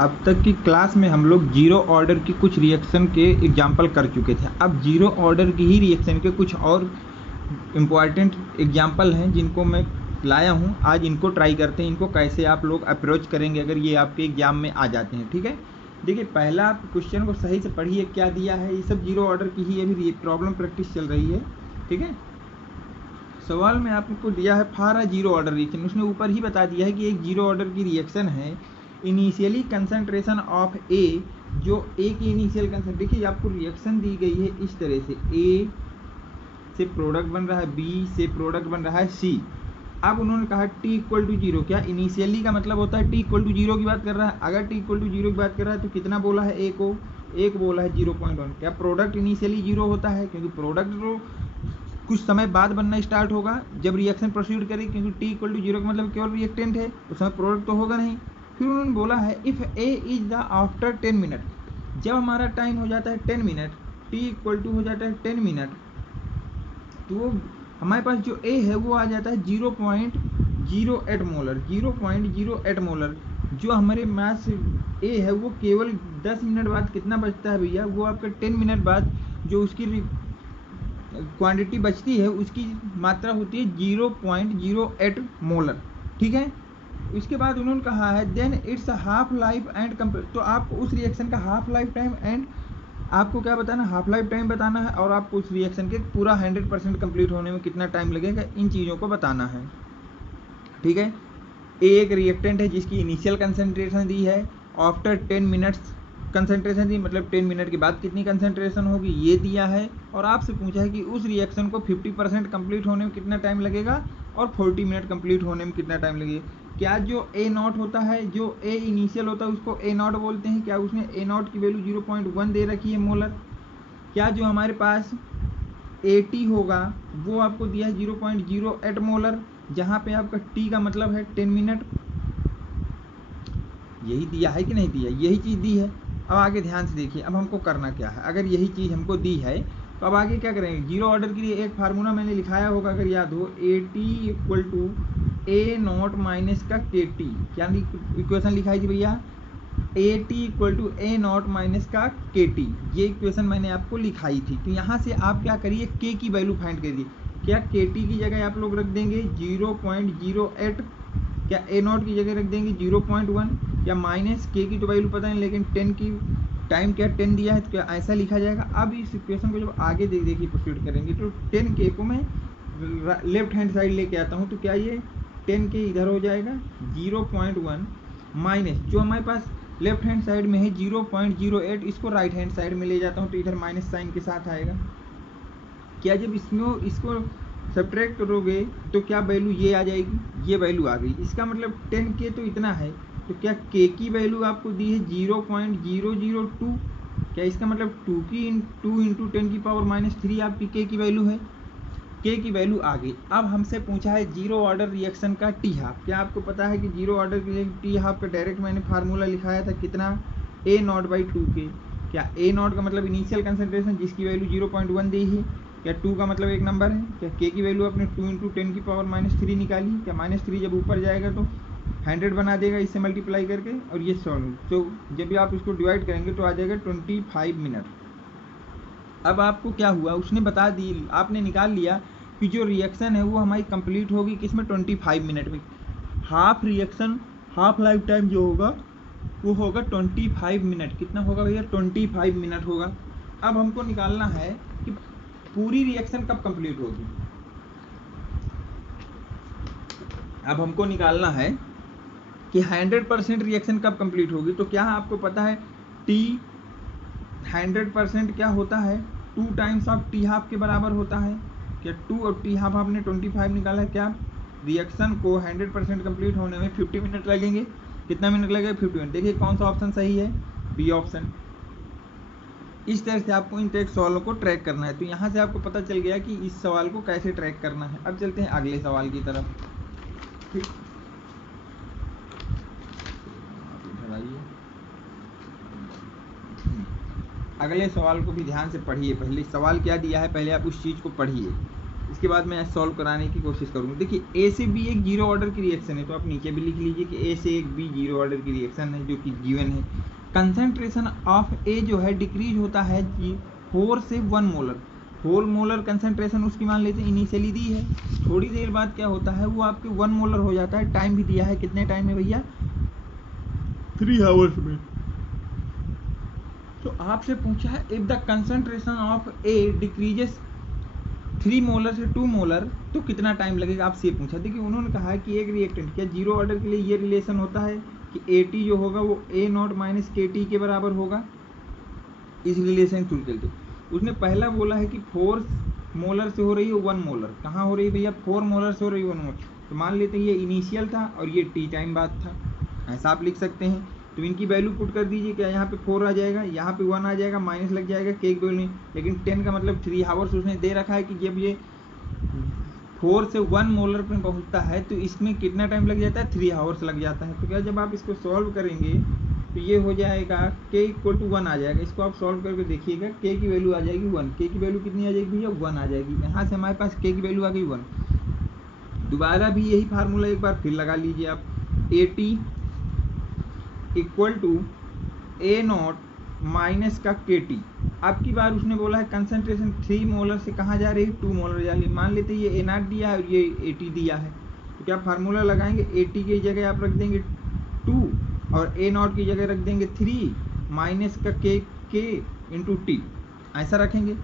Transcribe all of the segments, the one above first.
अब तक की क्लास में हम लोग जीरो ऑर्डर की कुछ रिएक्शन के एग्जाम्पल कर चुके थे। अब जीरो ऑर्डर की ही रिएक्शन के कुछ और इम्पॉर्टेंट एग्जाम्पल हैं जिनको मैं लाया हूँ। आज इनको ट्राई करते हैं, इनको कैसे आप लोग अप्रोच करेंगे अगर ये आपके एग्जाम में आ जाते हैं। ठीक है, देखिए पहला आप क्वेश्चन को सही से पढ़िए, क्या दिया है। ये सब जीरो ऑर्डर की ही अभी प्रॉब्लम प्रैक्टिस चल रही है। ठीक है, सवाल में आपको दिया है for a zero order reaction. उसने ऊपर ही बता दिया है कि एक जीरो ऑर्डर की रिएक्शन है। इनिशियली कंसंट्रेशन ऑफ ए, जो ए की इनिशियल कंसंट्रेशन, देखिए आपको रिएक्शन दी गई है इस तरह से, ए से प्रोडक्ट बन रहा है, बी से प्रोडक्ट बन रहा है सी। अब उन्होंने कहा टी इक्वल टू जीरो। क्या इनिशियली का मतलब होता है टी इक्वल टू जीरो की बात कर रहा है। अगर टी इक्वल टू जीरो की बात कर रहा है तो कितना बोला है ए को, एक बोला है 0.1। क्या प्रोडक्ट इनिशियली जीरो होता है, क्योंकि प्रोडक्ट तो कुछ समय बाद बनना स्टार्ट होगा जब रिएक्शन प्रोसीड करेगी, क्योंकि टी इक्वल टू जीरो का मतलब केवल रिएक्टेंट है, उस समय प्रोडक्ट तो होगा नहीं। फिर उन्होंने बोला है if A is the after 10 minute, जब हमारा टाइम हो जाता है 10 मिनट, टी इक्वल टू हो जाता है 10 मिनट, तो हमारे पास जो ए है वो आ जाता है 0.08 मोलर। 0.08 मोलर जो हमारे मास ए है वो केवल 10 मिनट बाद कितना बचता है भैया, वो आपका 10 मिनट बाद जो उसकी क्वांटिटी बचती है उसकी मात्रा होती है 0.08 मोलर। ठीक है, इसके बाद उन्होंने कहा है then it's half life and complete. तो आपको उस रिएक्शन का हाफ लाइफ टाइम एंड आपको क्या बताना, हाफ लाइफ टाइम बताना है, और आपको उस रिएक्शन के पूरा 100% कंप्लीट होने में कितना टाइम लगेगा, इन चीज़ों को बताना है। ठीक है, एक रिएक्टेंट है जिसकी इनिशियल कंसंट्रेशन दी है, आफ्टर 10 मिनट्स कंसंट्रेशन दी, मतलब 10 मिनट के बाद कितनी कंसंट्रेशन होगी ये दिया है, और आपसे पूछा है कि उस रिएक्शन को 50% कंप्लीट होने में कितना टाइम लगेगा और 40 मिनट कंप्लीट होने में कितना टाइम लगेगा। क्या जो ए नॉट होता है, जो ए इनिशियल होता है उसको ए नॉट बोलते हैं। क्या उसने ए नॉट की वैल्यू 0.1 दे रखी है मोलर। क्या जो हमारे पास ए टी होगा वो आपको दिया है 0.08 मोलर, जहाँ पे आपका टी का मतलब है 10 मिनट। यही दिया है कि नहीं दिया, यही चीज़ दी है। अब आगे ध्यान से देखिए, अब हमको करना क्या है। अगर यही चीज़ हमको दी है तो अब आगे क्या करेंगे। जीरो ऑर्डर के लिए एक फार्मूला मैंने लिखाया होगा अगर याद हो, A T equal to A naught minus का के टी। क्या इक्वेशन लिखाई थी भैया, A T equal to A naught minus का के टी। ये इक्वेशन मैंने आपको लिखाई थी। तो यहाँ से आप क्या करिए, के की वैल्यू फाइंड करिए। क्या के टी की जगह आप लोग रख देंगे 0.08, क्या ए नॉट की जगह रख देंगे 0.1, या माइनस के की तो वैल्यू पता नहीं, लेकिन 10 की टाइम क्या 10 दिया है तो क्या ऐसा लिखा जाएगा। अब इस इक्वेशन को जब आगे देखिए प्रोसीड करेंगे तो 10 के को मैं लेफ्ट हैंड साइड लेके आता हूँ, तो क्या ये 10 के इधर हो जाएगा 0.1 माइनस जो हमारे पास लेफ्ट हैंड साइड में है 0.08, इसको राइट हैंड साइड में ले जाता हूँ तो इधर माइनस साइन के साथ आएगा। क्या जब इसको सब्ट्रैक्ट करोगे तो क्या वैल्यू ये आ जाएगी, ये वैल्यू आ गई। इसका मतलब 10 के तो इतना है, तो क्या के की वैल्यू आपको दी है 0.002। क्या इसका मतलब 2 इंटू 10 की पावर -3 आपकी के की वैल्यू है। के की वैल्यू आ गई। अब हमसे पूछा है जीरो ऑर्डर रिएक्शन का टी हाफ। क्या आपको पता है कि जीरो ऑर्डर के लिए टी हाफ का डायरेक्ट मैंने फार्मूला लिखाया था कितना, ए नॉट बाई 2 के। क्या ए नॉट का मतलब इनिशियल कंसंट्रेशन जिसकी वैल्यू 0.1 दी है, क्या 2 का मतलब एक नंबर है। क्या के की वैल्यू आपने 2 इंटू 10 की पावर -3 निकाली। क्या -3 जब ऊपर जाएगा तो 100 बना देगा इससे मल्टीप्लाई करके, और ये सॉल्व। तो जब भी आप इसको डिवाइड करेंगे तो आ जाएगा 25 मिनट। अब आपको क्या हुआ, उसने बता दी, आपने निकाल लिया कि जो रिएक्शन है वो हमारी कंप्लीट होगी किसमें, 25 मिनट में। Half reaction half life time जो होगा वो होगा 25 मिनट। कितना होगा भैया, 25 मिनट होगा। अब हमको निकालना है कि पूरी रिएक्शन कब कंप्लीट होगी। अब हमको निकालना है कि 100% रिएक्शन कब कंप्लीट होगी। तो क्या आपको पता है टी 100% क्या होता है, 2 टाइम्स ऑफ टी हाफ के बराबर होता है। क्या 2 और टी हाफ आपने 25 निकाला है। क्या रिएक्शन को 100% कंप्लीट होने में 50 मिनट लगेंगे। कितना मिनट लगेगा, 50 मिनट। देखिए कौन सा ऑप्शन सही है, बी ऑप्शन। इस तरह से आपको इन ट्रैक सवालों को ट्रैक करना है। तो यहाँ से आपको पता चल गया कि इस सवाल को कैसे ट्रैक करना है। अब चलते हैं अगले सवाल की तरफ। ठीक, अगले सवाल को भी ध्यान से पढ़िए। पहले सवाल क्या दिया है, पहले आप उस चीज़ को पढ़िए, इसके बाद मैं सॉल्व कराने की कोशिश करूँगा। देखिए ए से बी एक जीरो ऑर्डर की रिएक्शन है, तो आप नीचे भी लिख लीजिए कि ए से एक बी जीरो ऑर्डर की रिएक्शन है जो कि गिवन है। कंसंट्रेशन ऑफ ए जो है डिक्रीज होता है 4 से 1 मोलर। होल मोलर कंसंट्रेशन उसकी मान लेते हैं इनिशियली दी है, थोड़ी देर बाद क्या होता है वो आपके 1 मोलर हो जाता है। टाइम भी दिया है, कितने टाइम में भैया, 3 आवर्स में। तो आपसे पूछा है if the concentration of A decreases 3 molar से 2 मोलर तो कितना टाइम लगेगा, आपसे ये पूछा। देखिए उन्होंने कहा है कि एक रिएक्टेंट, क्या जीरो ऑर्डर के लिए ये रिलेशन होता है कि AT जो होगा वो A0 माइनस KT के बराबर होगा। इस रिलेशन थ्रू चलते उसने पहला बोला है कि 4 मोलर से हो रही है 1 मोलर। कहाँ हो रही है भैया, 4 मोलर से हो रही है 1 मोलर। तो मान लेते हैं ये इनिशियल था और ये T टाइम बाद था, ऐसा आप लिख सकते हैं। तो इनकी वैल्यू पुट कर दीजिए, क्या यहाँ पे 4 आ जाएगा, यहाँ पे 1 आ जाएगा, माइनस लग जाएगा, के की वैल्यू नहीं, लेकिन 10 का मतलब 3 आवर्स उसने दे रखा है कि जब ये 4 से 1 मोलर पे पहुँचता है तो इसमें कितना टाइम लग जाता है, 3 आवर्स लग जाता है। तो क्या जब आप इसको सॉल्व करेंगे तो ये हो जाएगा k इक्वल टू 1 आ जाएगा। इसको आप सॉल्व करके देखिएगा, k की वैल्यू आ जाएगी 1। k की वैल्यू कितनी आ जाएगी भैया, 1 आ जाएगी। यहाँ से हमारे पास k की वैल्यू आ गई 1। दोबारा भी यही फार्मूला एक बार फिर लगा लीजिए आप, AT equal to A0 minus का KT। आपकी बार उसने बोला है कंसंट्रेशन 3 मोलर से कहाँ जा रही है, 2 मोलर जा रही है। मान लेते हैं ये A0 दिया है और ये AT दिया है, तो क्या फार्मूला लगाएंगे, AT की जगह आप रख देंगे 2 और A0 की जगह रख देंगे 3 माइनस का K इंटू T, ऐसा रखेंगे।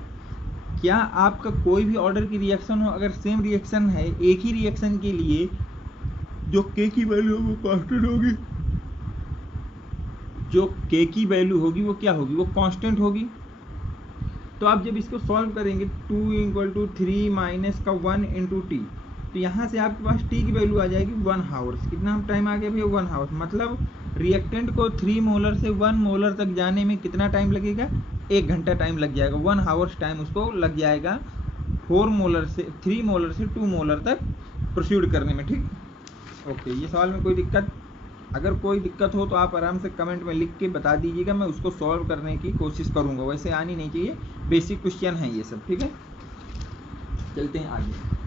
क्या आपका कोई भी ऑर्डर की रिएक्शन हो, अगर सेम रिएक्शन है, एक ही रिएक्शन के लिए जो K की वैल्यू वो कांस्टेंट होगी, जो K की वैल्यू होगी वो क्या होगी, वो कांस्टेंट होगी। तो आप जब इसको सॉल्व करेंगे 2 इक्वल टू 3 माइनस का 1 इंटू T, तो यहाँ से आपके पास T की वैल्यू आ जाएगी 1 आवर्स। कितना टाइम आ गया भैया, 1 आवर्स। मतलब रिएक्टेंट को 3 मोलर से 1 मोलर तक जाने में कितना टाइम लगेगा, 1 घंटा टाइम लग जाएगा। 1 आवर्स टाइम उसको लग जाएगा 3 मोलर से 2 मोलर तक प्रोसीड करने में। ठीक, ओके। ये सवाल में कोई दिक्कत, अगर कोई दिक्कत हो तो आप आराम से कमेंट में लिख के बता दीजिएगा, मैं उसको सॉल्व करने की कोशिश करूँगा। वैसे आनी नहीं चाहिए, बेसिक क्वेश्चन है ये सब। ठीक है, चलते हैं आगे।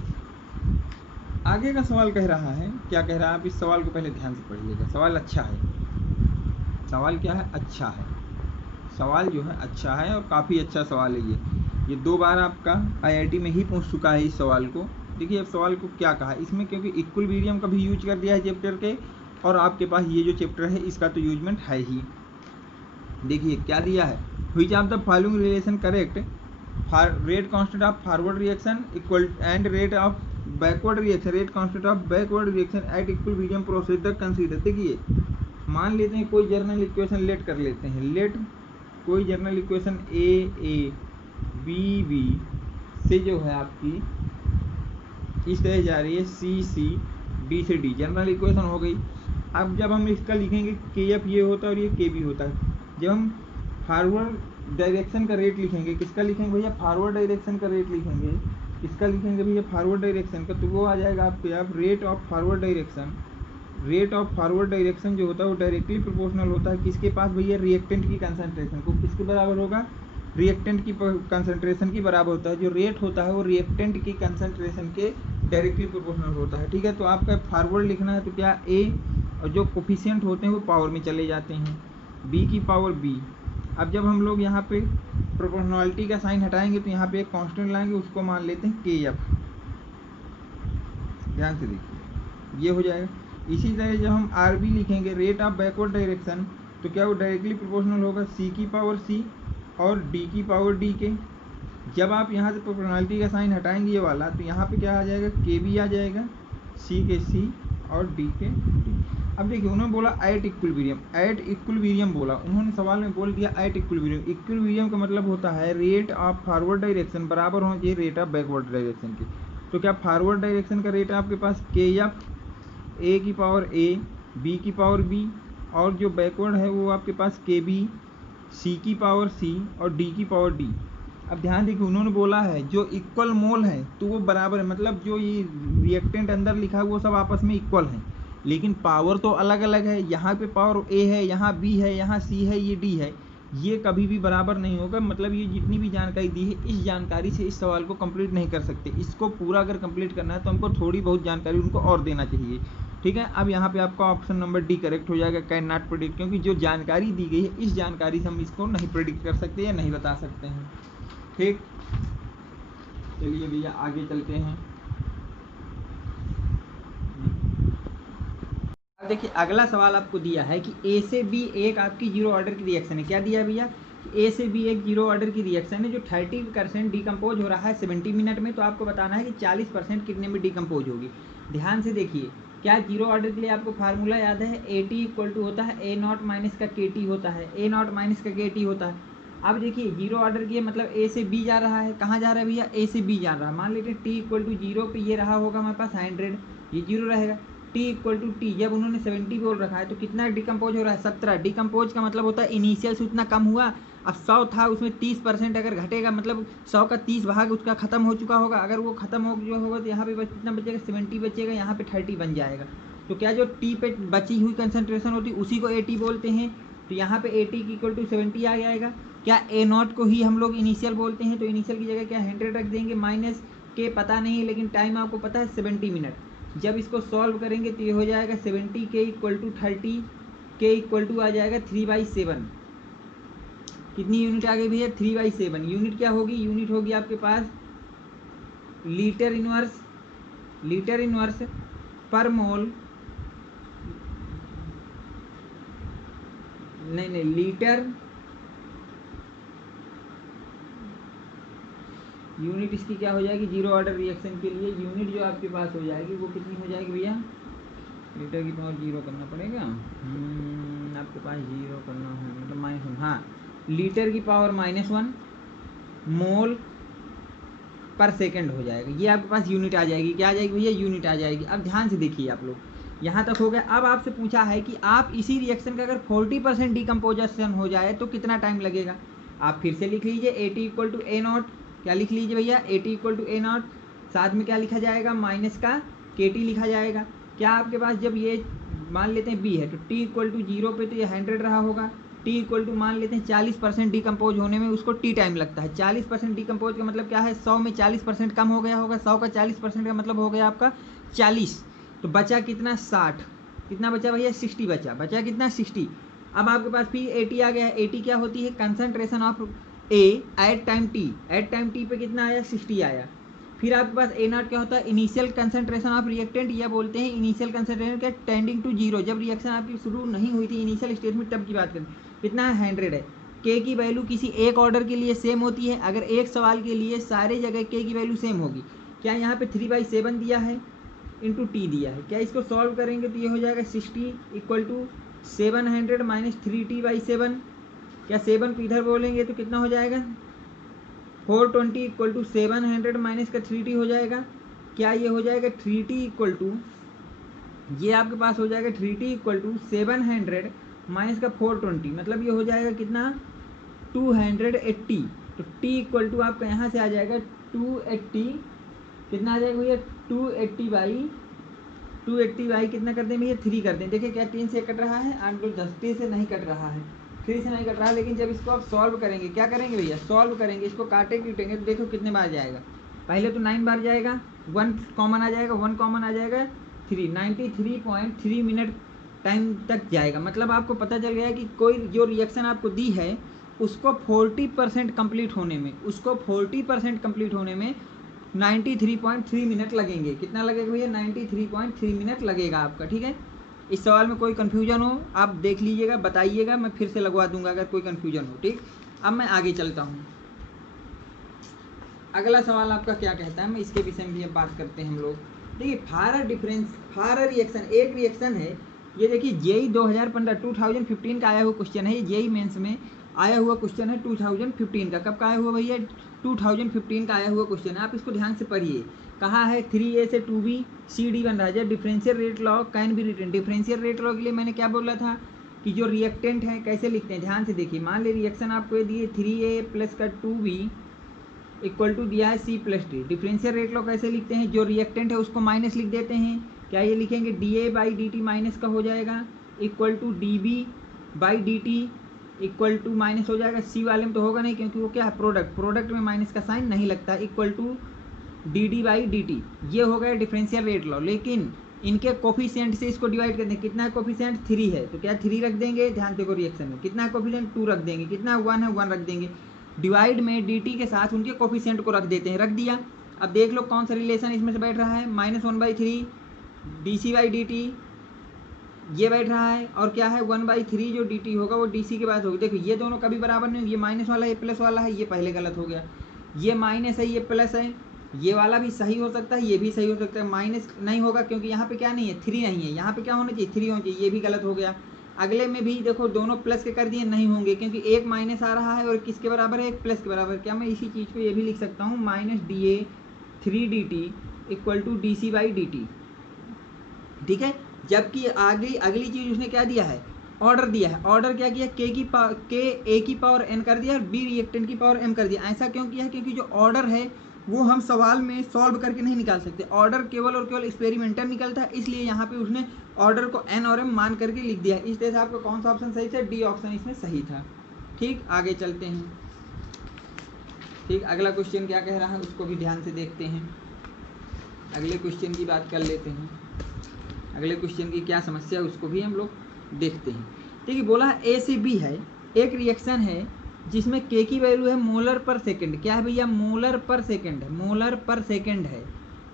आगे का सवाल कह रहा है, क्या कह रहा है, आप इस सवाल को पहले ध्यान से पढ़िएगा। सवाल अच्छा है, सवाल क्या है, अच्छा है। सवाल जो है अच्छा है और काफ़ी अच्छा सवाल है ये 2 बार आपका IIT में ही पूछ चुका है इस सवाल को। देखिए अब सवाल को क्या कहा इसमें, क्योंकि इक्विलिब्रियम का भी यूज कर दिया है चैप्टर के, और आपके पास ये जो चैप्टर है इसका तो यूजमेंट है ही। देखिए क्या दिया है, which of the following relation correct, rate constant of forward reaction equal and rate of backward reaction, rate constant of backward reaction at equilibrium procedure consider. देखिए मान लेते हैं कोई जर्नल इक्वेशन लेट कर लेते हैं, लेट कोई जर्नल इक्वेशन A B से जो है आपकी इस तरह जा रही है C D से D, जनरल इक्वेशन हो गई। अब जब हम इसका लिखेंगे KF ये होता है और ये KB होता है, जब हम फॉरवर्ड डायरेक्शन का रेट लिखेंगे, किसका लिखेंगे भैया, फॉरवर्ड डायरेक्शन का रेट लिखेंगे, किसका लिखेंगे भैया, फॉरवर्ड डायरेक्शन का, तो वो आ जाएगा आपके आप rate of forward direction. Rate of forward direction जो होता है वो डायरेक्टली प्रोपोर्शनल होता है किसके पास भैया, रिएक्टेंट की कंसंट्रेशन को। किसके बराबर होगा, रिएक्टेंट की कंसंट्रेशन की बराबर होता है। जो रेट होता है वो रिएक्टेंट की कंसंट्रेशन के डायरेक्टली प्रोपोर्शनल होता है। ठीक है, तो आपका फॉरवर्ड लिखना है तो क्या A, और जो कोफिशिएंट होते हैं वो पावर में चले जाते हैं, B की पावर B। अब जब हम लोग यहाँ पे प्रोपोर्शनलिटी का साइन हटाएंगे तो यहाँ पे एक कांस्टेंट लाएंगे, उसको मान लेते हैं KF। ध्यान से देखिए ये हो जाएगा। इसी तरह जब हम RB लिखेंगे, रेट ऑफ बैकवर्ड डायरेक्शन, तो क्या वो डायरेक्टली प्रोपोर्शनल होगा C की पावर C और D की पावर D के। जब आप यहाँ से प्रोपोर्शनलिटी का साइन हटाएंगे ये वाला, तो यहाँ पे क्या आ जाएगा, KB आ जाएगा, C के C और D के D। अब देखिए उन्होंने बोला एट इक्विलिब्रियम बोला, उन्होंने सवाल में बोल दिया एट इक्विलिब्रियम। इक्विलिब्रियम का मतलब होता है रेट ऑफ फॉरवर्ड डायरेक्शन बराबर होना चाहिए रेट ऑफ बैकवर्ड डायरेक्शन के। तो क्या फॉरवर्ड डायरेक्शन का रेट आपके पास KF, A की पावर A, B की पावर B, और जो बैकवर्ड है वो आपके पास KB, C की पावर C और D की पावर D। अब ध्यान देखिए उन्होंने बोला है जो इक्वल मोल है तो वो बराबर है, मतलब जो ये रिएक्टेंट अंदर लिखा है वो सब आपस में इक्वल हैं, लेकिन पावर तो अलग अलग है। यहाँ पे पावर A है, यहाँ B है, यहाँ C है, ये D है, ये कभी भी बराबर नहीं होगा। मतलब ये जितनी भी जानकारी दी है, इस जानकारी से इस सवाल को कंप्लीट नहीं कर सकते। इसको पूरा अगर कंप्लीट करना है तो हमको थोड़ी बहुत जानकारी उनको और देना चाहिए, ठीक है। अब यहाँ पे आपका ऑप्शन नंबर डी करेक्ट हो जाएगा, कैन नॉट प्रेडिक्ट, क्योंकि जो जानकारी दी गई है इस जानकारी से हम इसको नहीं प्रेडिक्ट कर सकते या नहीं बता सकते हैं, ठीक। चलिए भैया आगे चलते हैं। अब देखिए अगला सवाल आपको दिया है कि ए से बी एक आपकी जीरो ऑर्डर की रिएक्शन है। क्या दिया है भैया? ए से बी एक जीरो ऑर्डर की रिएक्शन है जो 30% डिकम्पोज हो रहा है 70 मिनट में। तो आपको बताना है कि 40% कितने में डिकम्पोज होगी। ध्यान से देखिए, क्या जीरो ऑर्डर के लिए आपको फार्मूला याद है? ए टी इक्वल टू होता है ए नॉट माइनस का के टी होता है, ए नॉट माइनस का के टी होता है। अब देखिए जीरो ऑर्डर की मतलब ए से बी जा रहा है, कहाँ जा रहा है भैया? ए से बी जा रहा है। मान लेते टी इक्वल टू जीरो पे ये रहा होगा हमारे पास 100, ये जीरो रहेगा। टी इक्वल टू टी, जब उन्होंने 70 बोल रखा है तो कितना डिकम्पोज हो रहा है? 17। डिकम्पोज का मतलब होता है इनिशियल से उतना कम हुआ, अब 100 था उसमें 30% अगर घटेगा, मतलब 100 का 30 भाग उसका खत्म हो चुका होगा। अगर वो खत्म हो जो होगा तो यहाँ पे कितना बचेगा? 70 बचेगा, यहाँ पे 30 बन जाएगा। तो क्या जो टी पे बची हुई कंसंट्रेशन होती है उसी को ए टी बोलते हैं। तो यहाँ पे ए टी इक्वल टू 70 आ जाएगा। क्या ए नॉट को ही हम लोग इनिशियल बोलते हैं? तो इनिशियल की जगह क्या 100 रख देंगे, माइनस के पता नहीं लेकिन टाइम आपको पता है 70 मिनट। जब इसको सॉल्व करेंगे तो ये हो जाएगा 70 के इक्वल टू 30 के इक्वल टू आ जाएगा 3/7। कितनी यूनिट आ गई भैया? 3/7। यूनिट क्या होगी? यूनिट होगी आपके पास लीटर इनवर्स पर मोल, नहीं लीटर, यूनिट इसकी क्या हो जाएगी? जीरो ऑर्डर रिएक्शन के लिए यूनिट जो आपके पास हो जाएगी वो कितनी हो जाएगी भैया? लीटर की पावर जीरो करना पड़ेगा, आपके पास जीरो करना है मतलब -1, हाँ, लीटर की पावर -1 मोल पर सेकंड हो जाएगा। ये आपके पास यूनिट आ जाएगी। क्या आ जाएगी भैया? यूनिट आ जाएगी। अब ध्यान से देखिए आप लोग, यहाँ तक हो गया। अब आपसे पूछा है कि आप इसी रिएक्शन का अगर 40% डिकम्पोजिशन हो जाए तो कितना टाइम लगेगा। आप फिर से लिख लीजिए A T equal to A naught. क्या लिख लीजिए भैया? A T equal to A naught, साथ में क्या लिखा जाएगा? माइनस का के टी लिखा जाएगा। क्या आपके पास जब ये मान लेते हैं बी है तो टी इक्वल टू 0 पे तो ये 100 रहा होगा। टी इक्वल टू मान लेते हैं 40% डिकम्पोज होने में उसको टी टाइम लगता है। 40% डिकम्पोज का मतलब क्या है? 100 में 40% कम हो गया होगा। 100 का 40% का मतलब हो गया आपका 40। तो बचा कितना? 60। कितना बचा भैया? 60 बचा कितना? 60। अब आपके पास फिर ए टी आ गया है। ए टी क्या होती है? Concentration of A at time T. At time T पे कितना आया? 60 आया। फिर आपके पास ए नॉट क्या होता है? इनिशियल कंसंट्रेशन ऑफ रिएक्टेंट, या बोलते हैं इनिशियल कंसंट्रेशन क्या? Tending to zero. जब रिएक्शन आपकी शुरू नहीं हुई थी इनिशियल स्टेज में तब की बात करें, कितना है? 100 है। के की वैल्यू किसी एक ऑर्डर के लिए सेम होती है। अगर एक सवाल के लिए सारे जगह के की वैल्यू सेम होगी। क्या यहाँ पे 3/7 दिया है इंटू टी दिया है। क्या इसको सॉल्व करेंगे तो ये हो जाएगा 60 इक्वल टू 700 माइनस 3t/7। क्या 7 को इधर बोलेंगे तो कितना हो जाएगा? 420 इक्वल टू 700 माइनस का 3t हो जाएगा। क्या ये हो जाएगा 3t इक्वल टू, ये आपके पास हो जाएगा 3t इक्वल टू 700 माइनस का 420, मतलब ये हो जाएगा कितना? 280। तो t इक्वल टू आपका यहाँ से आ जाएगा 280। कितना आ जाएगा भैया? 280 बाई कितना कर दें भैया? 3 कर दें। देखिए क्या 3 से कट रहा है? 10 से नहीं कट रहा है, 3 से नहीं कट रहा है। लेकिन जब इसको आप सॉल्व करेंगे, क्या करेंगे भैया? सॉल्व करेंगे, इसको काटेंगे तो देखो कितने बार जाएगा। पहले तो 9 बार जाएगा, 1 कॉमन आ जाएगा, 1 कॉमन आ जाएगा, 3, 93.3 मिनट टाइम तक जाएगा। मतलब आपको पता चल गया कि कोई जो रिएक्शन आपको दी है उसको 40% कंप्लीट होने में, 93.3 मिनट लगेंगे। कितना लगेगा भैया? 93.3 मिनट लगेगा आपका, ठीक है। इस सवाल में कोई कन्फ्यूजन हो आप देख लीजिएगा, बताइएगा, मैं फिर से लगवा दूंगा अगर कोई कन्फ्यूजन हो, ठीक। अब मैं आगे चलता हूँ। अगला सवाल आपका क्या कहता है, मैं इसके विषय में भी अब बात करते हैं हम लोग। देखिए फारर रिएक्शन, एक रिएक्शन है ये। देखिए जेई 2015 का आया हुआ क्वेश्चन है। ये जेई मेंस में आया हुआ क्वेश्चन है 2015 का। कब का आया हुआ भैया? 2015 का आया हुआ क्वेश्चन है। आप इसको ध्यान से पढ़िए। कहाँ है? 3A से 2B CD बन रहा है। Differential rate law can be written. Differential rate law के लिए मैंने क्या बोला था कि जो रिएक्टेंट है कैसे लिखते हैं, ध्यान से देखिए। मान ली रिएक्शन आपको ये दिए 3A प्लस का 2B इक्वल टू दिया है C+D। डिफरेंशियल रेट लॉ कैसे लिखते हैं? जो रिएक्टेंट है उसको माइनस लिख देते हैं। क्या ये लिखेंगे? DA/dt माइनस का हो जाएगा equal to DB/dt equal to minus हो जाएगा, सी वाले में तो होगा नहीं क्योंकि वो क्या है प्रोडक्ट, प्रोडक्ट में माइनस का साइन नहीं लगता, equal to D D by D T. ये हो गया डिफरेंशियल रेट लॉ। लेकिन इनके कोफिशिएंट से इसको डिवाइड कर दें, कितना है कोफिशिएंट 3 है तो क्या 3 रख देंगे, ध्यान देखो रिएक्शन में कितना है कोफिशिएंट 2 रख देंगे, कितना 1 है 1 रख देंगे, डिवाइड में डी टी के साथ उनके कोफिशिएंट को रख देते हैं, रख दिया। अब देख लो कौन सा रिलेशन इसमें से बैठ रहा है, -1/3 D C by D T ये बैठ रहा है, और क्या है 1/3 जो डी टी होगा वो डी सी के बाद होगी। देखो ये दोनों कभी बराबर नहीं, ये माइनस वाला ये प्लस वाला है, ये पहले गलत हो गया, ये माइनस है ये प्लस है, ये वाला भी सही हो सकता है ये भी सही हो सकता है, माइनस नहीं होगा क्योंकि यहाँ पे क्या नहीं है 3 नहीं है, यहाँ पे क्या होना चाहिए 3 होना चाहिए, ये भी गलत हो गया। अगले में भी देखो दोनों प्लस के कर दिए, नहीं होंगे क्योंकि एक माइनस आ रहा है और किसके बराबर है, एक प्लस के बराबर। क्या मैं इसी चीज़ को ये भी लिख सकता हूँ -DA3DT इक्वल टू DC/DT, ठीक है। जबकि आगे अगली चीज़ उसने क्या दिया है, ऑर्डर दिया है। ऑर्डर क्या किया, के ए की पावर n कर दिया और बी रिएक्टेंट की पावर m कर दिया। ऐसा क्यों किया है, क्योंकि जो ऑर्डर है वो हम सवाल में सॉल्व करके नहीं निकाल सकते, ऑर्डर केवल और केवल एक्सपेरिमेंटल निकलता है, इसलिए यहाँ पे उसने ऑर्डर को n और m मान करके लिख दिया। इस तरह से आपका कौन सा ऑप्शन सही था, डी ऑप्शन इसमें सही था। ठीक, आगे चलते हैं। ठीक, अगला क्वेश्चन क्या कह रहा है उसको भी ध्यान से देखते हैं, अगले क्वेश्चन की बात कर लेते हैं, अगले क्वेश्चन की क्या समस्या है उसको भी हम लोग देखते हैं। ठीक है, बोला है ए से बी है, एक रिएक्शन है जिसमें के की वैल्यू है मोलर पर सेकंड। क्या है भैया, मोलर पर सेकंड है, मोलर पर सेकंड है।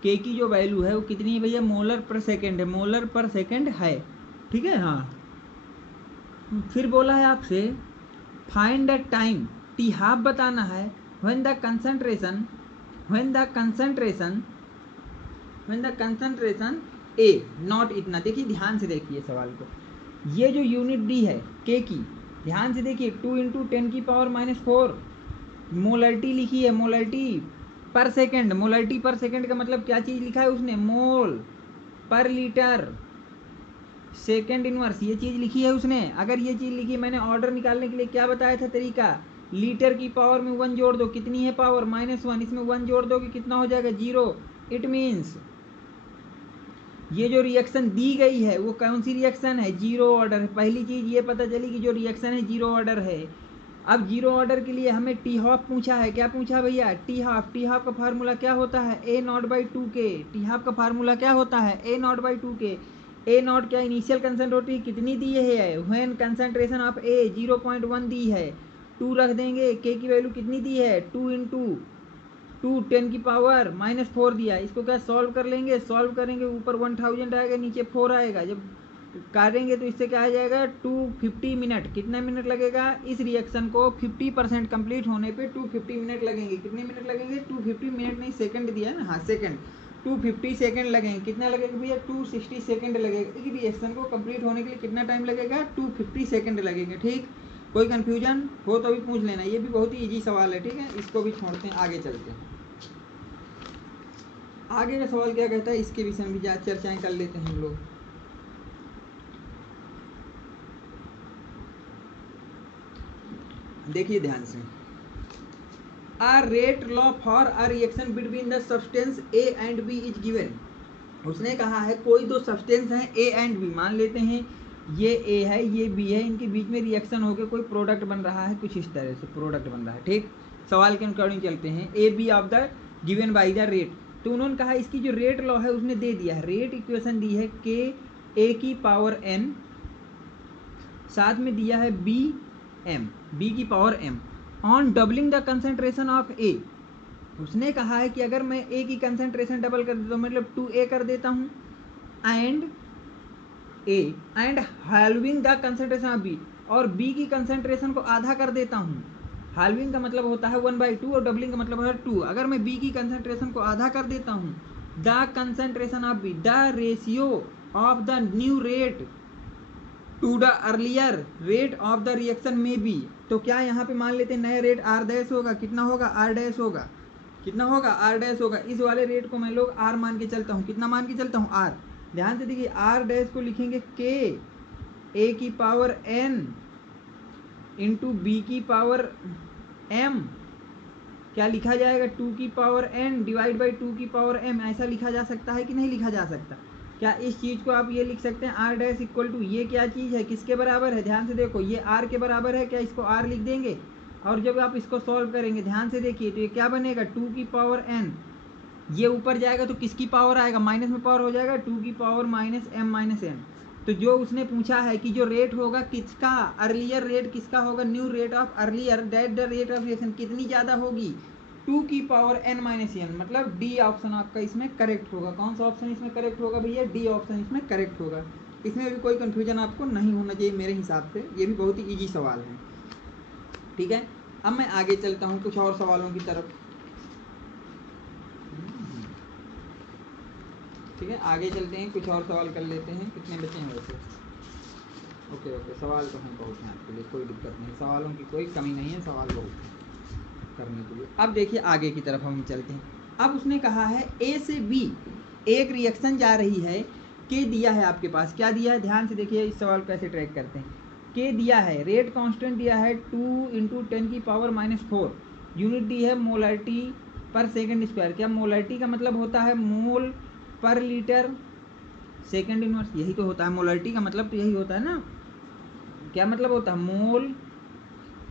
के की जो वैल्यू है वो कितनी है भैया, मोलर पर सेकंड है, मोलर पर सेकंड है। ठीक है, हाँ। फिर बोला है आपसे find the time, T half बताना है, when the concentration A not इतना। देखिए ध्यान से देखिए सवाल को, ये जो यूनिट दी है के की, ध्यान से देखिए 2 × 10⁻⁴ मोलरिटी लिखी है, मोलरिटी पर सेकंड। मोलरिटी पर सेकंड का मतलब क्या चीज़ लिखा है उसने, मोल पर लीटर सेकंड इनवर्स, ये चीज़ लिखी है उसने। अगर ये चीज़ लिखी, मैंने ऑर्डर निकालने के लिए क्या बताया था तरीका, लीटर की पावर में 1 जोड़ दो, कितनी है पावर -1, इसमें 1 जोड़ दोगे कितना हो जाएगा 0। इट मीन्स ये जो रिएक्शन दी गई है वो कौन सी रिएक्शन है, जीरो ऑर्डर है। पहली चीज़ ये पता चली कि जो रिएक्शन है जीरो ऑर्डर है। अब जीरो ऑर्डर के लिए हमें टी हाफ पूछा है, क्या पूछा भैया, टी हाफ। टी हाफ का फार्मूला क्या होता है, A0/2K। टी हाफ का फार्मूला क्या होता है, A0/2K। A0 क्या इनिशियल कंसंट्रेशन कितनी दी है, व्हेन कंसंट्रेशन ऑफ A 0.1 दी है, 2 रख देंगे। के की वैल्यू कितनी दी है, 2 × 2 10⁻⁴ दिया। इसको क्या सॉल्व कर लेंगे, सॉल्व करेंगे ऊपर 1000 आएगा नीचे 4 आएगा, जब करेंगे तो इससे क्या आ जाएगा 250 मिनट। कितना मिनट लगेगा, इस रिएक्शन को 50% कंप्लीट होने पे 250 मिनट लगेंगे। कितने मिनट लगेंगे, 250 मिनट नहीं सेकंड दिया है ना, हाँ सेकंड, 250 सेकंड लगेंगे। कितना लगेगा भैया, 260 सेकंड लगेगा। इस रिएक्शन को कंप्लीट होने के लिए कितना टाइम लगेगा, 250 सेकंड लगेंगे। ठीक, कोई कन्फ्यूजन हो तो भी पूछ लेना, ये भी बहुत ही ईजी सवाल है। ठीक है, इसको भी छोड़ते हैं, आगे चलते हैं। आगे का सवाल क्या कहता है, इसके विषय में भी चर्चाएं कर लेते हैं हम लोग। देखिए ध्यान से, a rate law for a reaction between the substance A and B is given. उसने कहा है कोई दो सब्सटेंस हैं ए एंड बी, मान लेते हैं ये ए है ये बी है, इनके बीच में रिएक्शन होकर कोई प्रोडक्ट बन रहा है, कुछ इस तरह से प्रोडक्ट बन रहा है। ठीक, सवाल के अकॉर्डिंग चलते हैं, A B of the given by the rate. तो उन्होंने कहा इसकी जो रेट लॉ है उसने दे दिया है, रेट इक्वेशन दी है के ए की पावर n, साथ में दिया है बी एम, बी की power m on doubling the concentration of A. उसने कहा है कि अगर मैं ए की कंसंट्रेशन डबल कर देता हूँ, मतलब 2A कर देता हूँ, and halving the concentration of B, और बी की कंसंट्रेशन को आधा कर देता हूँ। हाल्विंग का मतलब होता है 1/2 और डबलिंग का मतलब है 2। अगर मैं बी की कंसंट्रेशन को आधा कर देता हूँ, the concentration of B, the ratio of the new rate to the earlier rate of the reaction में बी। तो क्या यहाँ पे मान लेते हैं नया रेट R' होगा, कितना होगा R' होगा, कितना होगा R' होगा। इस वाले रेट को मैं लोग R मान के चलता हूँ, कितना मान के चलता हूँ R। ध्यान से देखिए R' को लिखेंगे K A की पावर n इंटू बी की पावर m, क्या लिखा जाएगा 2 की पावर n डिवाइड बाई 2 की पावर m। ऐसा लिखा जा सकता है कि नहीं लिखा जा सकता, क्या इस चीज़ को आप ये लिख सकते हैं आर डैश इक्वल टू, ये क्या चीज़ है, किसके बराबर है, ध्यान से देखो, ये आर के बराबर है, क्या इसको आर लिख देंगे। और जब आप इसको सॉल्व करेंगे ध्यान से देखिए तो ये क्या बनेगा, 2 की पावर n, ये ऊपर जाएगा तो किसकी पावर आएगा, माइनस में पावर हो जाएगा, 2 की power minus m minus n। तो जो उसने पूछा है कि जो रेट होगा किसका, अर्लियर रेट किसका होगा, new rate of earlier that the rate of reaction कितनी ज़्यादा होगी, 2 की पावर n माइनस n, मतलब डी ऑप्शन आपका इसमें करेक्ट होगा। कौन सा ऑप्शन इसमें करेक्ट होगा भैया, डी ऑप्शन इसमें करेक्ट होगा। इसमें भी कोई कन्फ्यूजन आपको नहीं होना चाहिए मेरे हिसाब से, ये भी बहुत ही ईजी सवाल है। ठीक है, अब मैं आगे चलता हूँ कुछ और सवालों की तरफ। ठीक है, आगे चलते हैं, कुछ और सवाल कर लेते हैं। कितने बचे हैं वैसे, ओके, सवाल तो हैं बहुत हैं आपके लिए, कोई दिक्कत नहीं, सवालों की कोई कमी नहीं है, सवाल बहुत है करने के लिए। अब देखिए आगे की तरफ हम चलते हैं। अब उसने कहा है ए से बी एक रिएक्शन जा रही है, के दिया है आपके पास, क्या दिया है, ध्यान से देखिए इस सवाल को कैसे ट्रैक करते हैं। के दिया है, रेट कांस्टेंट दिया है 2 × 10 की पावर -4, यूनिट दी है मोलारिटी पर सेकंड स्क्वायर। क्या मोलारिटी का मतलब होता है मोल पर लीटर सेकंड इनवर्स, यही तो होता है मोलारिटी का मतलब, तो यही होता है ना। क्या मतलब होता है, मोल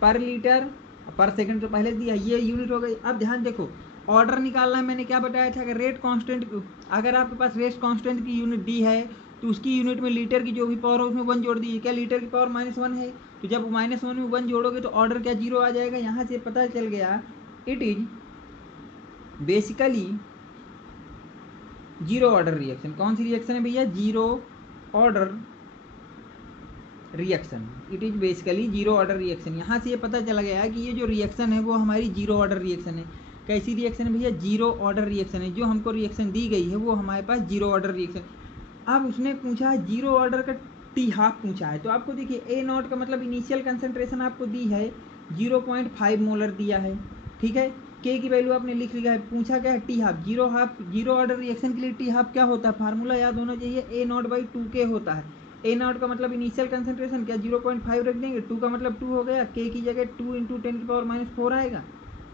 पर लीटर पर सेकंड तो पहले दिया, ये यूनिट हो गई। अब ध्यान देखो, ऑर्डर निकालना है, मैंने क्या बताया था, अगर रेट कांस्टेंट, अगर आपके पास रेट कांस्टेंट की यूनिट दी है तो उसकी यूनिट में लीटर की जो भी पावर हो उसमें 1 जोड़ दीजिए। क्या लीटर की पावर -1 है, तो जब -1 में 1 जोड़ोगे तो ऑर्डर क्या 0 आ जाएगा। यहाँ से पता चल गया it is basically zero order reaction. कौन सी रिएक्शन है भैया, zero order reaction, it is basically zero order reaction. यहाँ से ये पता चला गया कि ये जो रिएक्शन है वो हमारी जीरो ऑर्डर रिएक्शन है। कैसी रिएक्शन है भैया, जीरो ऑर्डर रिएक्शन है। जो हमको रिएक्शन दी गई है वो हमारे पास जीरो ऑर्डर रिएक्शन। अब उसने पूछा है जीरो ऑर्डर का टी हाफ पूछा है, तो आपको देखिए ए नॉट का मतलब इनिशियल कंसंट्रेशन आपको दी है 0.5 मोलर दिया है। ठीक है, के की वैल्यू आपने लिख लिया है, पूछा क्या है T half, zero order reaction के लिए टी हाफ क्या होता है, फार्मूला याद होना चाहिए, ए नॉट बाई 2K होता है। ए नॉट का मतलब इनिशियल कंसंट्रेशन, क्या 0.5 रख देंगे, 2 का मतलब 2 हो गया, के की जगह 2 × 10 की पावर -4 आएगा।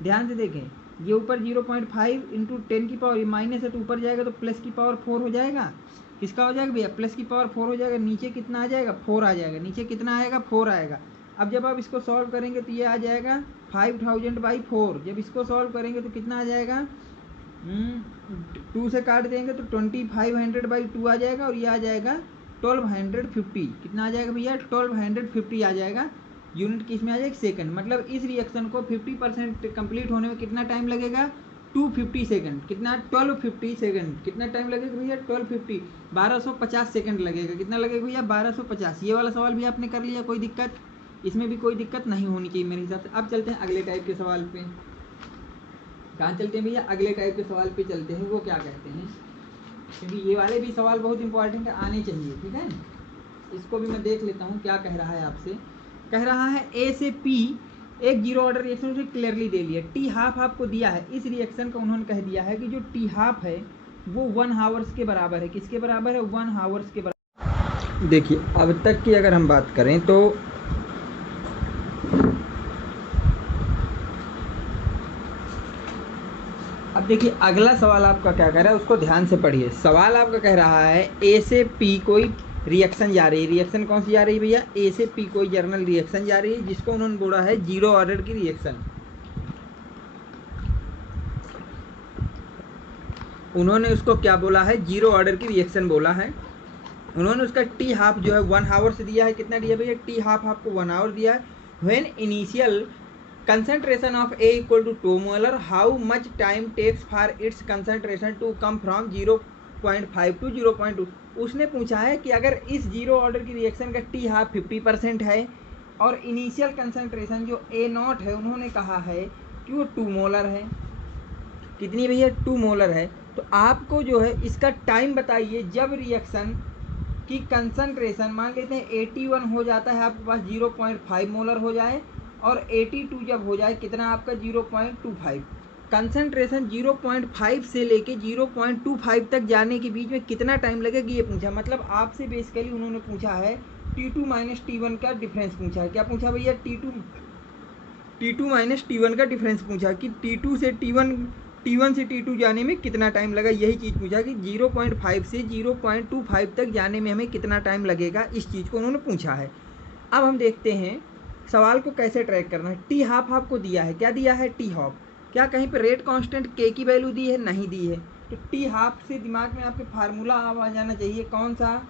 ध्यान से देखें, ये ऊपर 0.5 × 10 की पावर, ये माइनस है तो ऊपर जाएगा तो प्लस की पावर 4 हो जाएगा। किसका हो जाएगा भैया, प्लस की पावर 4 हो जाएगा, नीचे कितना आ जाएगा, 4 आ जाएगा, नीचे कितना आएगा, 4 आएगा। अब जब आप इसको सॉल्व करेंगे तो ये आ जाएगा 5000/4। जब इसको सॉल्व करेंगे तो कितना आ जाएगा, 2 से काट देंगे तो 2500/2 आ जाएगा, और ये आ जाएगा 1250। कितना आ जाएगा भैया, 1250 आ जाएगा। यूनिट किस में आ जाएगा, सेकंड। मतलब इस रिएक्शन को 50% कंप्लीट होने में कितना टाइम लगेगा, 250 सेकंड। कितना, 1250 सेकंड। कितना टाइम लगेगा भैया, 1250, 1250 सेकंड लगेगा। कितना लगेगा भैया, 1250। ये वाला सवाल भी आपने कर लिया, कोई दिक्कत, इसमें भी कोई दिक्कत नहीं होनी चाहिए मेरे हिसाब से। अब चलते हैं अगले टाइप के सवाल पे। कहाँ चलते हैं भैया, अगले टाइप के सवाल पे चलते हैं। वो क्या कहते हैं, क्योंकि ये वाले भी सवाल बहुत इंपॉर्टेंट है, आने चाहिए। ठीक है, इसको भी मैं देख लेता हूँ क्या कह रहा है आपसे। कह रहा है ए से पी एक जीरो ऑर्डर रिएक्शन उसे क्लियरली दे लिया, टी हाफ आपको दिया है। इस रिएक्शन का उन्होंने कह दिया है कि जो टी हाफ है वो 1 आवर्स के बराबर है। किसके बराबर है, 1 आवर्स के बराबर। देखिए अब तक की अगर हम बात करें तो अब देखिए अगला सवाल आपका क्या कह रहा है, उसको ध्यान से पढ़िए। सवाल आपका कह रहा है ए से पी कोई रिएक्शन जा रही है। रिएक्शन कौन सी जा रही है भैया, ए से पी कोई जर्नल रिएक्शन जा रही है, जिसको उन्होंने बोला है जीरो ऑर्डर की रिएक्शन। उन्होंने उसको क्या बोला है, जीरो ऑर्डर की रिएक्शन बोला है। उन्होंने उसका टी हाफ जो है 1 आवर से दिया है। कितना दिया भैया, टी हाफ आपको 1 आवर दिया है। When initial concentration of A equal to 2 molar, how much time takes for its concentration to come from 0.5 to 0.2। उसने पूछा है कि अगर इस जीरो ऑर्डर की रिएक्शन का टी हाफ 50% है और इनिशियल कंसंट्रेशन जो ए नॉट है उन्होंने कहा है कि वो 2 मोलर है। कितनी भैया, 2 मोलर है। तो आपको जो है इसका टाइम बताइए जब रिएक्शन की कंसंट्रेशन मान लेते हैं 81 हो जाता है, आपके पास 0.5 मोलर हो जाए, और 82 जब हो जाए कितना आपका 0.25। कंसंट्रेशन 0.5 से लेके 0.25 तक जाने के बीच में कितना टाइम लगेगा ये पूछा। मतलब आपसे बेसिकली उन्होंने पूछा है T2 - T1 का डिफरेंस पूछा है। क्या पूछा भैया, T2 - T1 का डिफरेंस पूछा कि T2 से T1 T1 से T2 जाने में कितना टाइम लगा, यही चीज़ पूछा कि 0.5 से 0.25 तक जाने में हमें कितना टाइम लगेगा, इस चीज़ को उन्होंने पूछा है। अब हम देखते हैं सवाल को कैसे ट्रैक करना है। टी हाफ आपको दिया है, क्या दिया है, टी हाफ। क्या कहीं पर रेट कांस्टेंट के की वैल्यू दी है, नहीं दी है। तो टी हाफ से दिमाग में आपके फार्मूला आ जाना चाहिए, कौन सा,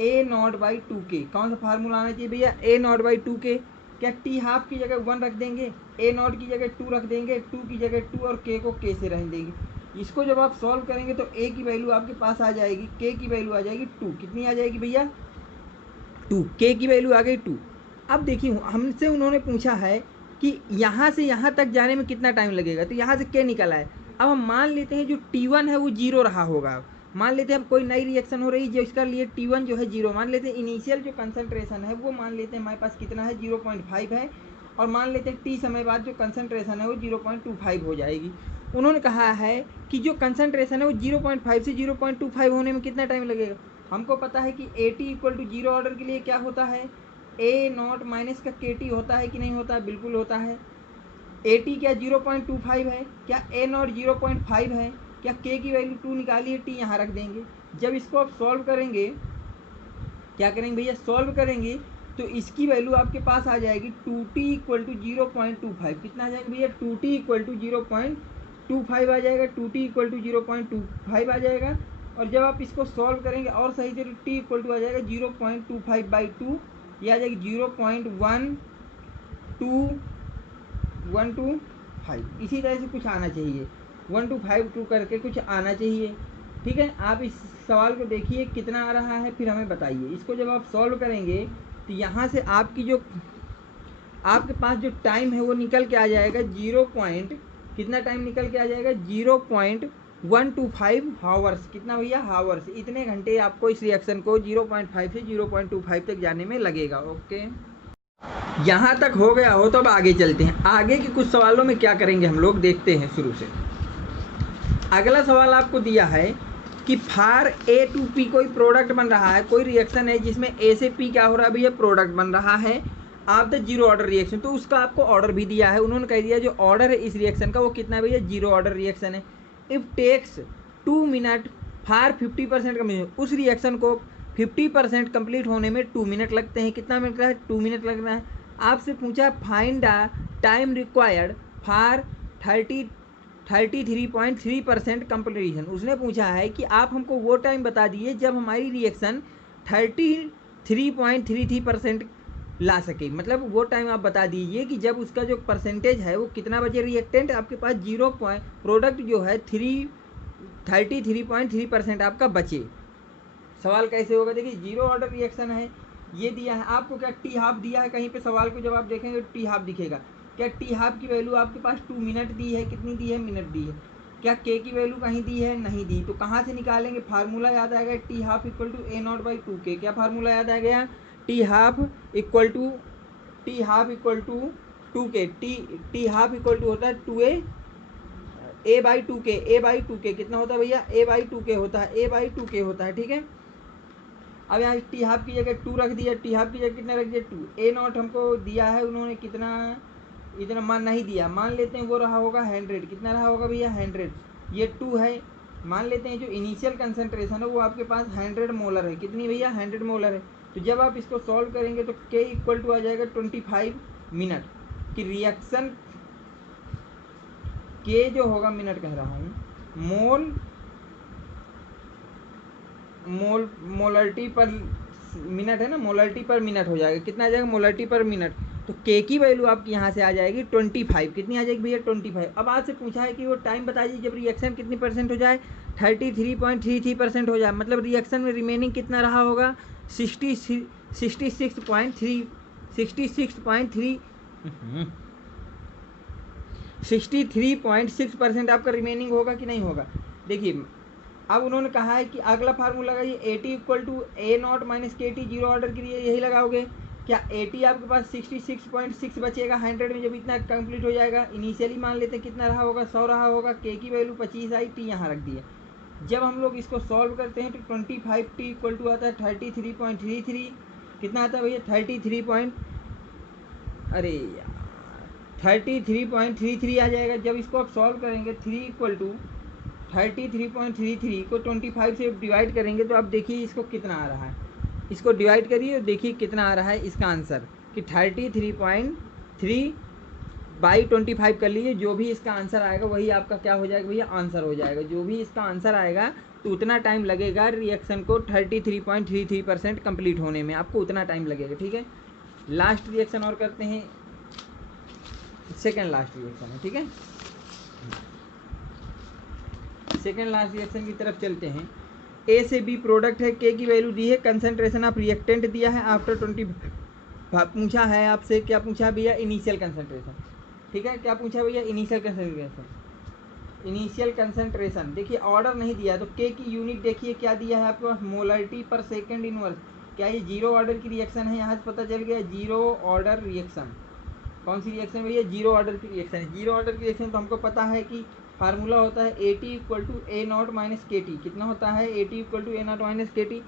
A0/2K। कौन सा फार्मूला आना चाहिए भैया, A0/2K। क्या टी हाफ की जगह 1 रख देंगे, A0 की जगह 2 रख देंगे, 2 की जगह 2 और K को K से रहने देंगे। इसको जब आप सॉल्व करेंगे तो A की वैल्यू आपके पास आ जाएगी, K की वैल्यू आ जाएगी 2। कितनी आ जाएगी भैया, 2। K की वैल्यू आ गई 2। अब देखिए हमसे उन्होंने पूछा है कि यहाँ से यहाँ तक जाने में कितना टाइम लगेगा, तो यहाँ से K निकल आए। अब हम मान लेते हैं जो T1 है वो 0 रहा होगा। मान लेते हैं अब कोई नई रिएक्शन हो रही है जो इसका लिए T1 जो है 0, मान लेते हैं इनिशियल जो कंसंट्रेशन है वो मान लेते हैं हमारे पास कितना है, 0.5 है। और मान लेते हैं T समय बाद जो कंसंट्रेशन है वो 0.25 हो जाएगी। उन्होंने कहा है कि जो कंसंट्रेशन है वो 0.5 से 0.25 होने में कितना टाइम लगेगा। हमको पता है कि AT = 0 ऑर्डर के लिए क्या होता है, A0 माइनस का KT होता है कि नहीं होता, बिल्कुल होता है। AT क्या 0.25 है, क्या A0 0.5 है, क्या K की वैल्यू 2 निकालिए, T यहाँ रख देंगे। जब इसको आप सॉल्व करेंगे, क्या करेंगे भैया, सॉल्व करेंगे तो इसकी वैल्यू आपके पास आ जाएगी 2T = 0.25। कितना आ जाएगा भैया, 2T = 0.25 आ जाएगा, 2T = 0.25 आ जाएगा। और जब आप इसको सॉल्व करेंगे और सही से, तो T = आ जाएगा 0.25/2, ये आ जाएगी 0.125। इसी तरह से कुछ आना चाहिए, 125 करके कुछ आना चाहिए। ठीक है, आप इस सवाल को देखिए कितना आ रहा है, फिर हमें बताइए। इसको जब आप सॉल्व करेंगे तो यहाँ से आपकी जो आपके पास जो टाइम है वो निकल के आ जाएगा कितना टाइम निकल के आ जाएगा, 0.125 हावर्स। कितना भैया, हावर्स। इतने घंटे आपको इस रिएक्शन को 0.5 से 0.25 तक जाने में लगेगा। ओके, यहाँ तक हो गया हो तो अब आगे चलते हैं। आगे के कुछ सवालों में क्या करेंगे हम लोग, देखते हैं शुरू से। अगला सवाल आपको दिया है कि फार A to P कोई प्रोडक्ट बन रहा है, कोई रिएक्शन है जिसमें A से P क्या हो रहा है भैया, प्रोडक्ट बन रहा है आप द 0 ऑर्डर रिएक्शन। तो उसका आपको ऑर्डर भी दिया है, उन्होंने कह दिया जो ऑर्डर है इस रिएक्शन का वो कितना है भैया, 0 ऑर्डर रिएक्शन है। If takes 2 minute for 50% complete, उस रिएक्शन को 50% कंप्लीट होने में 2 मिनट लगते हैं। कितना मिनट है, 2 मिनट लगना है। आपसे पूछा find the time required far 33.3% completion. उसने पूछा है कि आप हमको वो टाइम बता दीजिए जब हमारी रिएक्शन 33.33% ला सके। मतलब वो टाइम आप बता दीजिए कि जब उसका जो परसेंटेज है वो कितना बचे, रिएक्टेंट आपके पास 0 प्रोडक्ट जो है 33.3% आपका बचे। सवाल कैसे होगा, देखिए 0 ऑर्डर रिएक्शन है, ये दिया है आपको, क्या टी हाफ दिया है कहीं पे सवाल को जब आप देखेंगे टी हाफ दिखेगा। क्या टी हाफ की वैल्यू आपके पास 2 मिनट दी है, कितनी दी है, मिनट दी है। क्या के की वैल्यू कहीं दी है, नहीं दी। तो कहाँ से निकालेंगे, फार्मूला याद आ गया, टी हाफ = A0/2K। क्या फार्मूला याद आ गया, T half = 2K। T half होता है 2A/2K। A/2K कितना होता है भैया, A/2K होता है, A/2K होता है। ठीक है, अब यहाँ टी हाफ की जगह 2 रख दिया, टी हाफ की जगह कितना रख दिया, 2। A0 हमको दिया है उन्होंने कितना, इतना मान नहीं दिया, मान लेते हैं वो रहा होगा 100। कितना रहा होगा भैया, 100। ये 2 है, मान लेते हैं जो इनिशियल कंसंट्रेशन है वो आपके पास 100 मोलर है। कितनी भैया, 100 मोलर है। तो जब आप इसको सॉल्व करेंगे तो K = आ जाएगा 25 मिनट की रिएक्शन। K जो होगा, मिनट कह रहा हूँ, मोलरिटी पर मिनट है ना, मोलरिटी पर मिनट हो जाएगा। कितना आ जाएगा, मोलरिटी पर मिनट। तो K की वैल्यू आपकी यहाँ से आ जाएगी 25। कितनी आ जाएगी भैया, 25। अब आपसे पूछा है कि वो टाइम बता दीजिए जब रिएक्शन कितनी परसेंट हो जाए, 33.33% हो जाए। मतलब रिएक्शन में रिमेनिंग कितना रहा होगा, 63.6% आपका रिमेनिंग होगा कि नहीं होगा। देखिए अब उन्होंने कहा है कि अगला फार्मूला लगाइए, AT = A0 - KT 0 ऑर्डर के लिए यही लगाओगे। क्या AT आपके पास 66.6 बचेगा 100 में जब इतना कंप्लीट हो जाएगा। इनिशियली मान लेते हैं कितना रहा होगा, 100 रहा होगा। K की वैल्यू 25 आई, T यहाँ रख दिया। जब हम लोग इसको सॉल्व करते हैं तो 25T = आता है 33.33। कितना आता है भैया, 33 अरे यार 33.33 आ जाएगा। जब इसको आप सॉल्व करेंगे 3 = 33.33 को 25 से डिवाइड करेंगे तो आप देखिए इसको कितना आ रहा है। इसको डिवाइड करिए और देखिए कितना आ रहा है इसका आंसर कि 33.3 बाई 25 कर लीजिए। जो भी इसका आंसर आएगा वही आपका क्या हो जाएगा भैया, आंसर हो जाएगा। जो भी इसका आंसर आएगा तो उतना टाइम लगेगा रिएक्शन को 33.33% कंप्लीट होने में, आपको उतना टाइम लगेगा। ठीक है, लास्ट रिएक्शन और करते हैं, सेकेंड लास्ट रिएक्शन है। ठीक है, सेकेंड लास्ट रिएक्शन की तरफ चलते हैं। ए से बी प्रोडक्ट है, के की वैल्यू दी है, कंसंट्रेशन ऑफ रिएक्टेंट दिया है आफ्टर 20 पूछा है आपसे, क्या पूछा भैया, इनिशियल कंसंट्रेशन। ठीक है, क्या पूछा भैया, इनिशियल कंसंट्रेशन। इनिशियल कंसंट्रेशन देखिए ऑर्डर नहीं दिया तो के की यूनिट देखिए क्या दिया है आपके पास, मोलरिटी पर सेकंड इनवर्स। क्या ये जीरो ऑर्डर की रिएक्शन है, यहाँ से पता चल गया जीरो ऑर्डर रिएक्शन। कौन सी रिएक्शन भैया, जीरो ऑर्डर की रिएक्शन है। जीरो ऑर्डर की रिएक्शन तो हमको पता है कि फार्मूला होता है AT = A0 - KT। कितना होता है, AT = A0 - KT।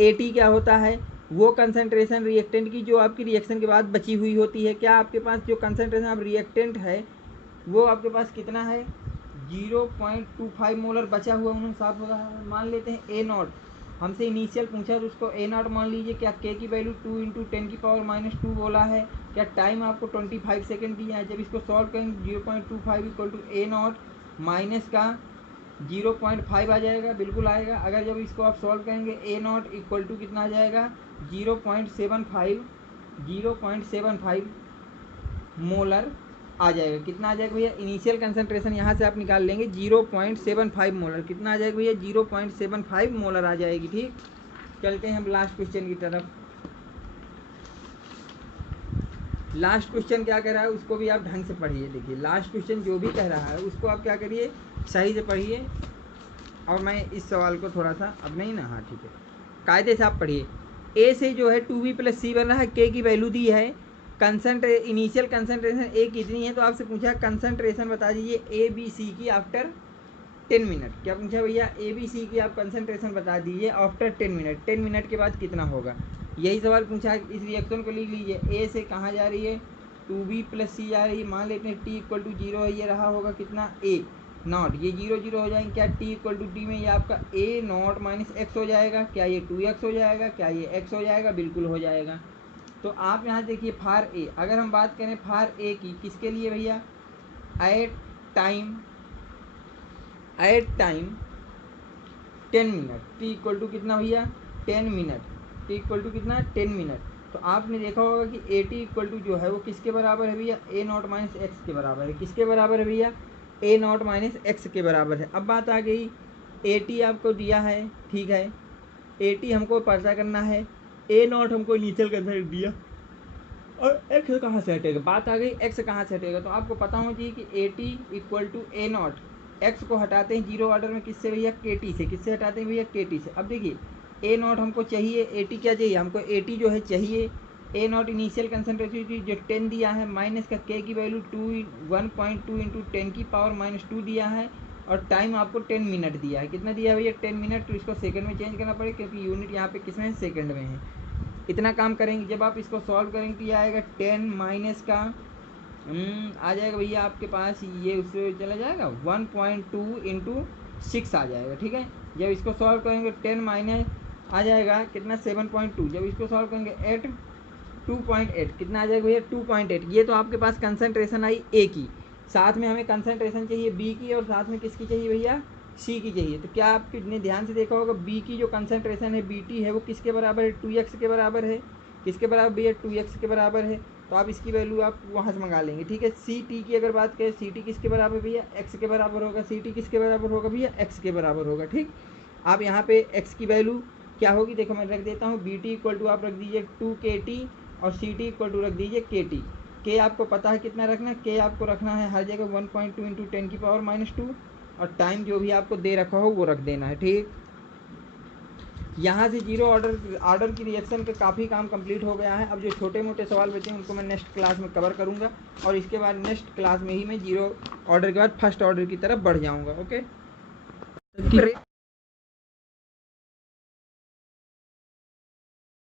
AT क्या होता है, वो कंसंट्रेशन रिएक्टेंट की जो आपकी रिएक्शन के बाद बची हुई होती है। क्या आपके पास जो कंसंट्रेशन ऑफ रिएक्टेंट है वो आपके पास कितना है, 0.25 मोलर बचा हुआ उन्होंने साफ होगा। मान लेते हैं A0, हमसे इनिशियल पूछा तो उसको A0 मान लीजिए। क्या के की वैल्यू 2 × 10⁻² बोला है। क्या टाइम आपको 25 सेकेंड दिया है। जब इसको सॉल्व करेंगे 0.25 = A0 माइनस का 0.5 आ जाएगा, बिल्कुल आएगा। अगर जब इसको आप सॉल्व करेंगे A0 = कितना आ जाएगा, 0.75 मोलर आ जाएगा। कितना आ जाएगा भैया, इनिशियल कंसंट्रेशन यहाँ से आप निकाल लेंगे 0.75 मोलर। कितना आ जाएगा भैया, 0.75 मोलर आ जाएगी। ठीक, चलते हैं हम लास्ट क्वेश्चन की तरफ। लास्ट क्वेश्चन क्या कह रहा है उसको भी आप ढंग से पढ़िए। देखिए लास्ट क्वेश्चन जो भी कह रहा है उसको आप क्या करिए, सही से पढ़िए। और मैं इस सवाल को थोड़ा सा, अब नहीं ना, हाँ ठीक है, कायदे से आप पढ़िए। ए से जो है 2B + C बन रहा है, के की वैल्यू दी है, इनिशियल कंसंट्रेशन ए कितनी है, तो आपसे पूछा कंसंट्रेशन बता दीजिए ABC की आफ्टर 10 मिनट। क्या पूछा भैया, ABC की आप कंसंट्रेशन बता दीजिए आफ्टर 10 मिनट। 10 मिनट के बाद कितना होगा, यही सवाल पूछा है। इस रिएक्शन को लिख लीजिए, ए से कहाँ जा रही है, 2B + C जा रही है। मान लेते हैं T = 0 है, ये रहा होगा कितना, A0। ये 0 0 हो जाएंगे। क्या T = D में ये आपका A0 - x हो जाएगा। क्या ये 2x हो जाएगा, क्या ये x हो जाएगा, बिल्कुल हो जाएगा। तो आप यहाँ देखिए फार ए, अगर हम बात करें फार ए की, किसके लिए भैया, एट टाइम 10 मिनट, T = कितना भैया, 10 मिनट। T = कितना, 10 मिनट। तो आपने देखा होगा कि AT = जो है वो किसके बराबर है भैया, A0 - x के बराबर है। किसके बराबर है भैया, A0 - x के बराबर है। अब बात आ गई, AT आपको दिया है, ठीक है, AT हमको पता करना है, A0 हमको इनिशियल कंसंट्रेशन दिया, और x कहाँ से हटेगा, बात आ गई x कहाँ से हटेगा। तो आपको पता होना चाहिए कि AT = A0, x को हटाते हैं जीरो ऑर्डर में किससे भैया, KT से। किससे हटाते हैं भैया, KT से। अब देखिए A0 हमको चाहिए, AT क्या चाहिए हमको, AT जो है चाहिए। A0 इनिशियल कंसंट्रेशन जो 10 दिया है, माइनस का k की वैल्यू 1.2 × 10⁻² दिया है, और टाइम आपको 10 मिनट दिया है। कितना दिया है भैया, 10 मिनट। तो इसको सेकंड में चेंज करना पड़ेगा क्योंकि यूनिट यहाँ पे किस में है, सेकंड में है। इतना काम करेंगे। जब आप इसको सॉल्व करेंगे तो ये आएगा 10 माइनस का आ जाएगा भैया आपके पास, ये उससे चला जाएगा 1.2 × 6 आ जाएगा। ठीक है, जब इसको सॉल्व करेंगे 10 माइनस आ जाएगा कितना, 7.2। जब इसको सॉल्व करेंगे 2.8, कितना आ जाएगा भैया, 2.8। ये तो आपके पास कंसंट्रेशन आई ए की, साथ में हमें कंसंट्रेशन चाहिए बी की, और साथ में किसकी चाहिए भैया, सी की चाहिए। तो क्या आपने ध्यान से देखा होगा, बी की जो कंसंट्रेशन है BT है वो किसके बराबर है, 2x के बराबर है। किसके बराबर भैया, 2x के बराबर है। तो आप इसकी वैल्यू आप वहाँ से मंगा लेंगे। ठीक है, CT की अगर बात करें, CT किसके बराबर भैया, x के बराबर होगा। CT किसके बराबर होगा भैया, x के बराबर होगा। ठीक, आप यहाँ पे x की वैल्यू क्या होगी, देखो मैं रख देता हूँ, BT = आप रख दीजिए 2KT, और CT = रख दीजिए KT। K आपको पता है कितना रखना है, K आपको रखना है हर जगह 1.2 × 10⁻², और टाइम जो भी आपको दे रखा हो वो रख देना है। ठीक, यहाँ से जीरो ऑर्डर की रिएक्शन का काफ़ी काम कंप्लीट हो गया है। अब जो छोटे मोटे सवाल बचे हैं उनको मैं नेक्स्ट क्लास में कवर करूँगा, और इसके बाद नेक्स्ट क्लास में ही मैं जीरो ऑर्डर के बाद फर्स्ट ऑर्डर की तरफ बढ़ जाऊँगा। ओके।